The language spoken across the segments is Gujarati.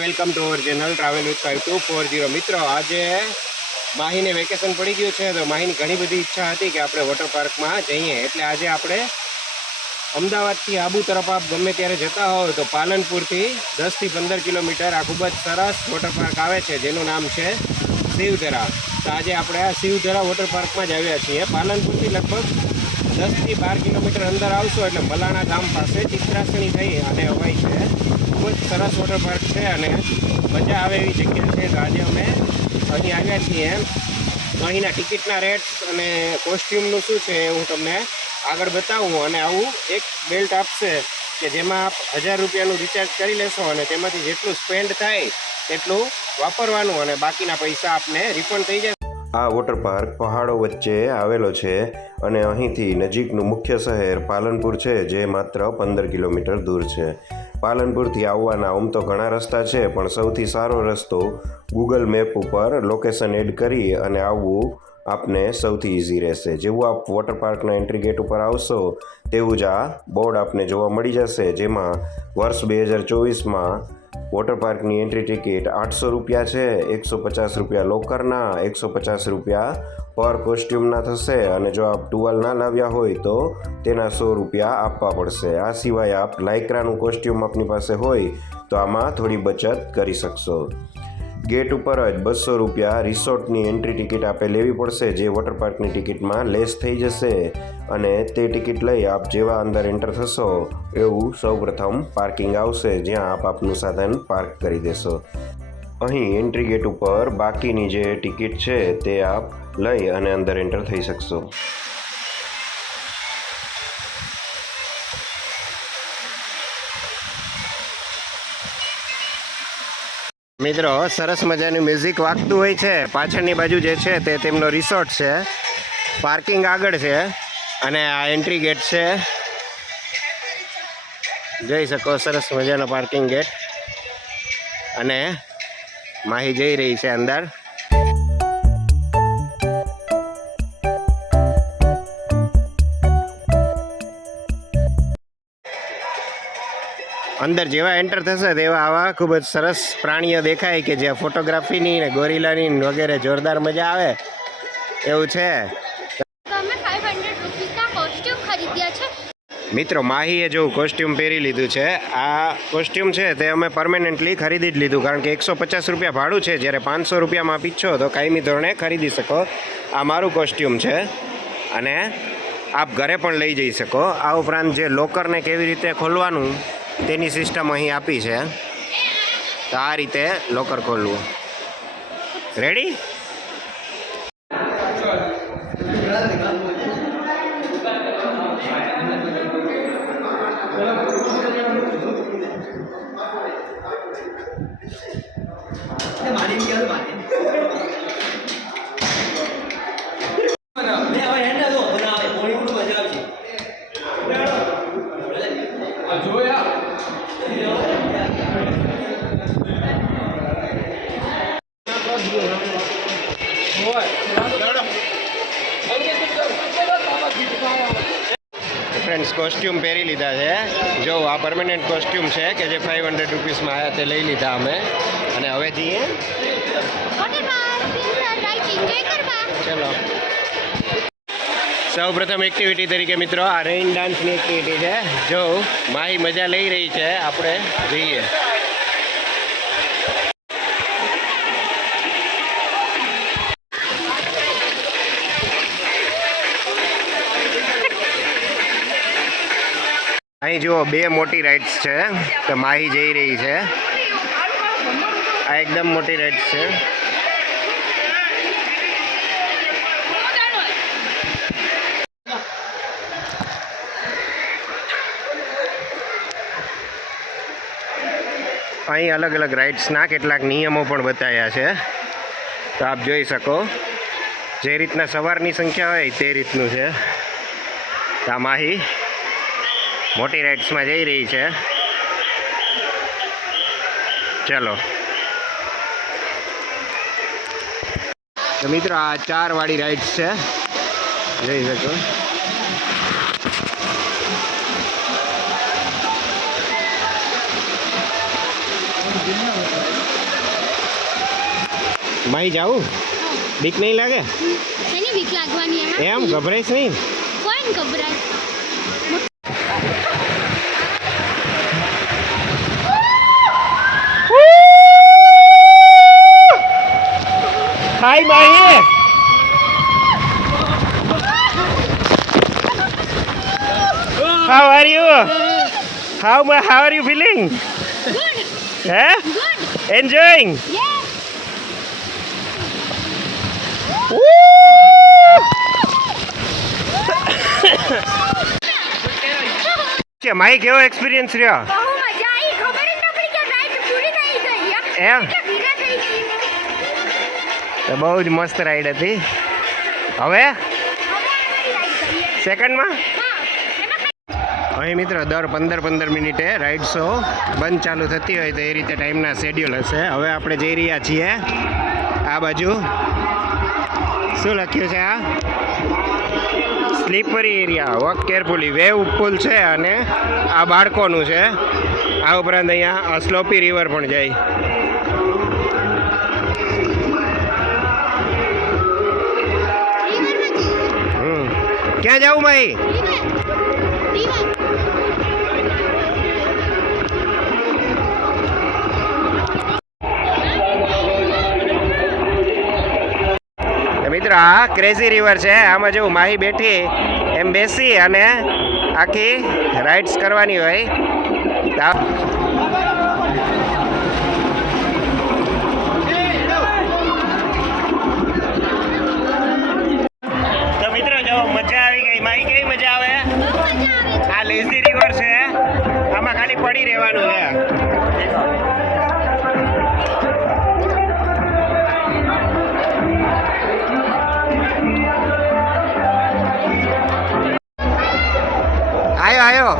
Welcome to our channel travel with 5240 મિત્રો આજે માહીને વેકેશન પડી ગયું છે તો માહીની ઘણી બધી ઈચ્છા હતી કે આપણે વોટર પાર્કમાં જઈએ એટલે આજે આપણે અમદાવાદથી આબુ તરફ આપ ગમે ત્યારે જતા હોય તો પાલનપુરથી 10 થી 15 કિલોમીટર આ ખૂબ જ સરસ વોટર પાર્ક આવે છે જેનું નામ છે શિવધરા। તો આજે આપણે આ શિવધરા વોટર પાર્કમાં જ આવ્યા છીએ। પાલનપુરથી લગભગ 10 થી 12 કિલોમીટર અંદર આવશો એટલે મલાણા ગામ પાસે ચિત્રાસણી થઈ અને અવાય છે। ખૂબ જ સરસ વોટર પાર્ક છે અને મજા આવે એવી જગ્યા છે। તો આજે અમે અહીં આવ્યા છીએ। અહીંના ટિકિટના રેટ્સ અને કોસ્ટ્યુમનું શું છે હું તમને આગળ બતાવું અને આવું એક બેલ્ટ આપશે કે જેમાં આપ 1000 રૂપિયાનું રિચાર્જ કરી લેશો અને તેમાંથી જેટલું સ્પેન્ડ થાય તેટલું વાપરવાનું અને બાકીના પૈસા આપને રિફંડ થઈ જશે। આ વોટર પાર્ક પહાડો વચ્ચે આવેલો છે અને અહીંથી નજીકનું મુખ્ય શહેર પાલનપુર છે જે માત્ર 15 કિલોમીટર દૂર છે। પાલનપુરથી આવવાના આમ તો ઘણા રસ્તા છે પણ સૌથી સારો રસ્તો ગૂગલ મેપ ઉપર લોકેશન એડ કરી અને આવવું આપને સૌથી ઇઝી રહેશે। જેવું આપ વોટર પાર્કના એન્ટ્રી ગેટ ઉપર આવશો તેવું જ આ બોર્ડ આપને જોવા મળી જશે જેમાં વર્ષ 2024માં વોટર પાર્કની એન્ટ્રી ટિકિટ 800 રૂપિયા છે। 150 રૂપિયા લોકરના, 150 રૂપિયા પર કોસ્ટ્યુમના થશે અને જો આપ ટુવાલ ના લાવ્યા હોય તો તેના 100 રૂપિયા આપવા પડશે। આ સિવાય આપ લાઇક્રાનું કોસ્ટ્યુમ આપની પાસે હોય તો આમાં થોડી બચત કરી શકશો। ગેટ ઉપર જ 200 રૂપિયા રિસોર્ટની એન્ટ્રી ટિકિટ આપે લેવી પડશે જે વોટર પાર્કની ટિકિટમાં લેસ થઈ જશે અને તે ટિકિટ લઈ આપ જેવા અંદર એન્ટર થશો એવું સૌપ્રથમ પાર્કિંગ આવશે જ્યાં આપ આપનું સાધન પાર્ક કરી દેશો। અહીં એન્ટ્રી ગેટ ઉપર બાકીની જે ટિકિટ છે તે આપ લઈ અને અંદર એન્ટર થઈ શકશો। મિત્રો સરસ મજાનું મ્યુઝિક વાગતું હોય છે। પાછળની બાજુ જે છે તે તેમનો રિસોર્ટ છે, પાર્કિંગ આગળ છે અને આ એન્ટ્રી ગેટ છે, જોઈ શકો સરસ મજાનો પાર્કિંગ ગેટ અને માહી જઈ રહી છે અંદર। અંદર જેવા એન્ટર થશે તેવા આવા ખૂબ જ સરસ પ્રાણીઓ દેખાય કે જ્યાં ફોટોગ્રાફીની ને ગોરીલાની વગેરે જોરદાર મજા આવે એવું છે। અમે 500 રૂપિયાના કોસ્ટ્યુમ ખરીદ્યા છે। મિત્રો માહીએ જો કોસ્ટ્યુમ પહેરી લીધું છે। આ કોસ્ટ્યુમ છે તે અમે પરમેનન્ટલી ખરીદી જ લીધું કારણ કે 150 રૂપિયા ભાડું છે જ્યારે 500 રૂપિયામાં આપ ઈચ્છો તો કાયમી ધોરણે ખરીદી શકો। આ મારું કોસ્ટ્યુમ છે અને આપ ઘરે પણ લઈ જઈ શકો। આ ઉપરાંત જે લોકરને કેવી રીતે ખોલવાનું તેની સિસ્ટમ અહીં આપી છે। તો આ રીતે લોકર ખોલવું। રેડી? ફ્રેન્ડ્સ કોસ્ટ્યુમ પહેરી લીધા છે। જો આ પરમેનન્ટ કોસ્ટ્યુમ છે કે જે 500 રૂપીસમાં આવ્યા તે લઈ લીધા અમે અને હવે જઈએ ચલો। સૌ પ્રથમ એક્ટિવિટી તરીકે મિત્રો આ રેઇન ડાન્સની એક્ટિવિટી છે। જો માહી મજા લઈ રહી છે, આપણે જઈએ। અહીં જુઓ 2 મોટી રાઇડ્સ છે તો માહી જઈ રહી છે। આ એકદમ મોટી રાઇડ્સ છે। અહીં અલગ અલગ રાઇડ્સના કેટલાક નિયમો પણ બતાવ્યા છે તો આપ જોઈ શકો। જે રીતના સવારની સંખ્યા હોય તે રીતનું છે। આ માહી મોટી રાઇડ્સમાં જઈ રહી છે। ચલો તો મિત્રો આ 4 વાળી રાઇડ્સ છે, જોઈ શકો। માહી જાવું બીક નહીં લાગે એની બીક લાગવાની એમાં એમ ગભરાઈશ નહીં કોણ ગભરાય hi Mahi How are you? How are you feeling? Good Huh? Good Enjoying? Yes છે માહી કેવો એક્સપિરિયન્સ રહ્યો બહુ મજા આવી ખબર જ ન પડી કે રાઈડ પૂરી થઈ ગઈ એમ કે ભીના થઈ ગઈ તો બહુ જ મસ્ત રાઈડ હતી હવે હવે આગળ રાઈડ કરીએ સેકન્ડમાં હા એમાં અહીં મિત્રો દર 15 મિનિટે રાઈડ શો બંધ ચાલુ થતી હોય તો એ રીતે ટાઈમના શેડ્યુલ હશે હવે આપણે જઈ રહ્યા છીએ આ બાજુ શું લખ્યું છે આ slippery area walk carefully wave pool છે અને આ બાળકોનું છે આ ઉપરાંત અહીંયા સ્લોપી રિવર પણ જાય રિવરમાં જઈએ ક્યાં જાવું માહી રિવર મિત્રો આ ક્રેઝી રિવર છે આમાં જેવું માહી બેઠી એમ બેસી અને આખી રાઇડ્સ કરવાની હોય તો મિત્રો જો મજા આવી ગઈ માહી કેવી મજા આવે આ લેઝી રિવર છે આમાં ખાલી પડી રહેવાનું છે આયો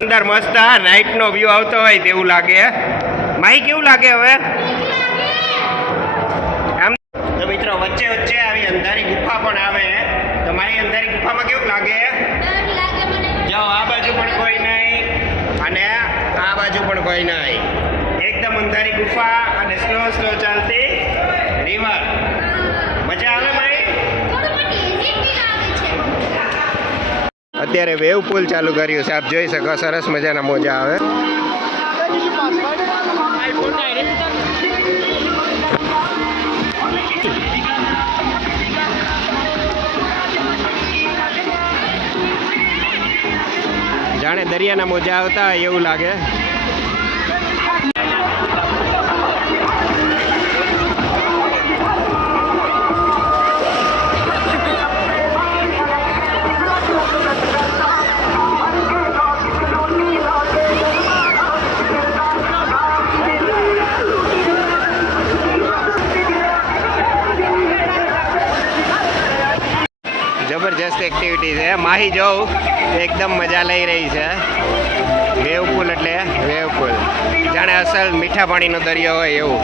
અંદર મસ્ત નાઇટ નો વ્યૂ આવતો હોય તેવું લાગે માહી કેવું લાગે હવે આમ તો મિત્રો વચ્ચે વચ્ચે આવી અંધારી ગુફા પણ આવે તો માહી અંધારી ગુફામાં કેવું લાગે ડર લાગે મને જો આ બાજુ પણ કોઈ નહીં અને આ બાજુ પણ કોઈ નહીં એકદમ અંધારી ગુફા અને સ્લો સ્લો ચાલતી રિવર મજા આવે માહી થોડું પણ ઈઝી ફીલ આવે છે અત્યારે વેવ પુલ ચાલુ કર્યું છે આપ જોઈ શકો સરસ મજાના મોજા આવે જાણે દરિયાના મોજા આવતા હોય એવું લાગે જબરજસ્ત એક્ટિવિટી છે માહી જોઉં એકદમ મજા લઈ રહી છે વેવ પુલ એટલે વેવ પુલ જાણે અસલ મીઠા પાણીનો દરિયો હોય એવું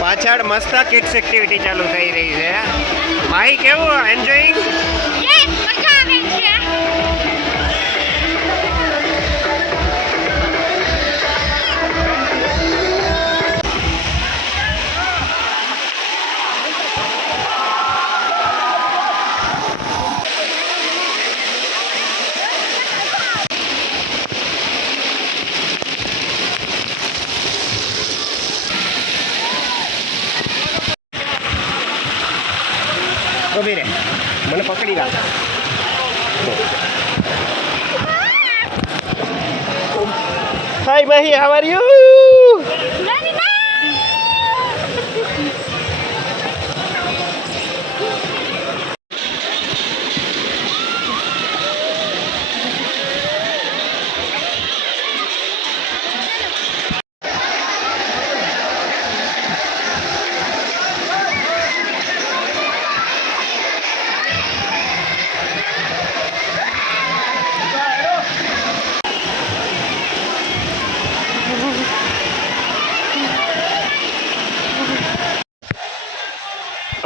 પાછળ મસ્ત કિડ્સ એક્ટિવિટી ચાલુ થઈ રહી છે માહી કેવું એન્જોયિંગ યસ મજા આવે છે ઉભી રે મને પકડી રાખ હાય માહી હાઉ આર યુ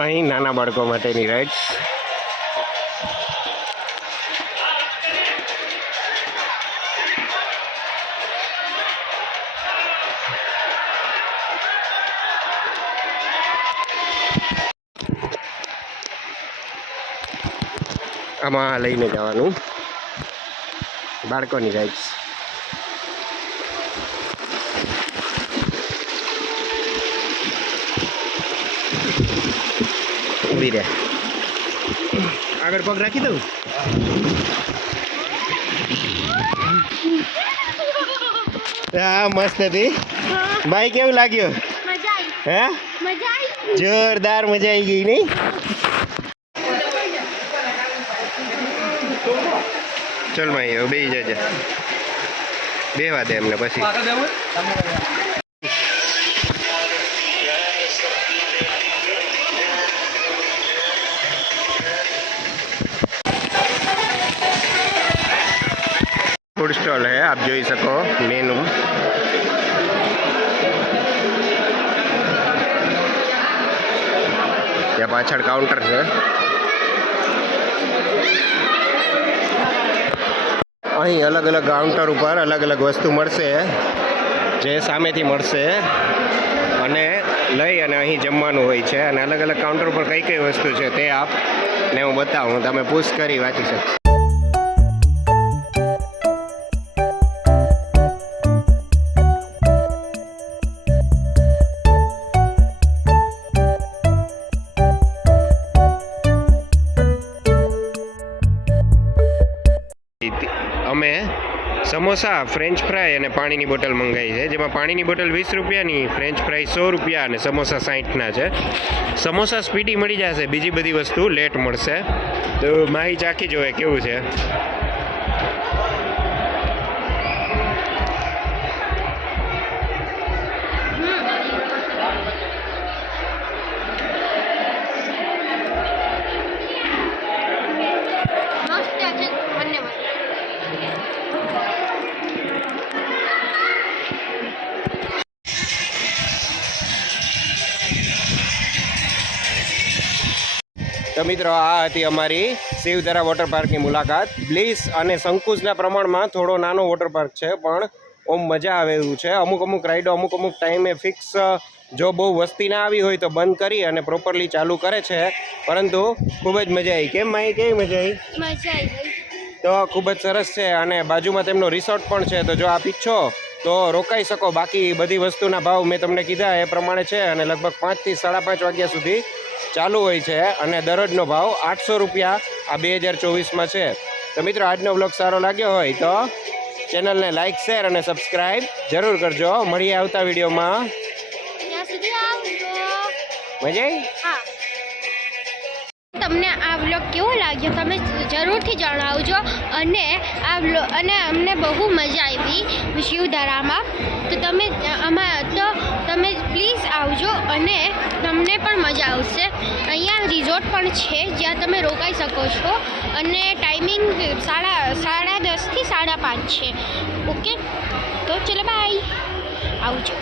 અહીં નાના બાળકો માટેની રાઇડ્સ. આમાં લઈને જવાનું બાળકોની રાઇડ્સ. ઊભી રહે, આગળ પગ રાખી દઉં. હા મસ્ત હતી ભાઈ, કેવું લાગ્યું? મજા આવી. હે મજા આવી. જોરદાર મજા આવી ગઈ નહીં? ચલ માઈ હવે બેસી જજે, બેવા દે એમને પછી. ફૂડ સ્ટોલ है, आप જોઈ શકો મેનू. ત્યાં પાછળ કાઉન્ટર છે. અહીં અલગ અલગ કાઉન્ટર ઉપર અલગ અલગ વસ્તુ મળશે, જે સામેથી મળશે અને લઈ અને અહીં જમવાનું હોય છે. અને અલગ અલગ કાઉન્ટર ઉપર કઈ કઈ વસ્તુ છે તે આપને હું બતાવું, તમે પૂછ કરી વાંચી શકશો. અમે સમોસા, ફ્રેન્ચ ફ્રાય અને પાણીની બોટલ મંગાવી છે, જેમાં પાણીની બોટલ 20 રૂપિયાની, ફ્રેન્ચ ફ્રાય 100 રૂપિયા અને સમોસા 60ના છે. સમોસા સ્પીડી મળી જશે, બીજી બધી વસ્તુ લેટ મળશે. તો માહી ચાખી જોવે કેવું છે. મસ્ત છે બંને વસ્તુ. તો મિત્રો આ હતી અમારી શિવધરા વોટર પાર્કની મુલાકાત. બ્લીસ અને સંકુશના પ્રમાણમાં થોડો નાનો વોટર પાર્ક છે, પણ ઓમ મજા આવે એવું છે. અમુક અમુક રાઈડો અમુક ટાઈમે ફિક્સ, જો બહુ વસ્તી ના આવી હોય તો બંધ કરી અને પ્રોપરલી ચાલુ કરે છે, પરંતુ ખૂબ જ મજા આવી. કેમ માહી, કેવી મજા આવી? મજા આવી. તો ખૂબ જ સરસ છે. અને બાજુમાં તેમનો રિસોર્ટ પણ છે, તો જો આપ ઈચ્છો તો રોકાઈ શકો. બાકી બધી વસ્તુના ભાવ મેં તમને કીધા એ પ્રમાણે છે, અને લગભગ 5 થી 5:30 વાગ્યા સુધી ચાલુ હોય છે. અને દરરોજનો ભાવ 800 રૂપિયા આ 2024માં છે. તો મિત્રો આજનો વ્લોગ સારો લાગ્યો હોય તો ચેનલને લાઇક, શેર અને સબસ્ક્રાઈબ જરૂર કરજો. મળીએ આવતા વિડીયોમાં. ત્યાં સુધી આવજો. મજા આવી? હા. તમને આ વ્લોગ કેવો લાગ્યો તમે જરૂરથી જણાવજો. અને અને અમને બહુ મજા આવી શિવધરામાં. તો તમે પ્લીઝ આવજો અને તમને પણ મજા આવશે. અહીંયા રિઝોર્ટ પણ છે, જ્યાં તમે રોકાઈ શકો છો. અને ટાઈમિંગ 10:30 થી 5:30 છે. ઓકે, તો ચલો બાય, આવજો.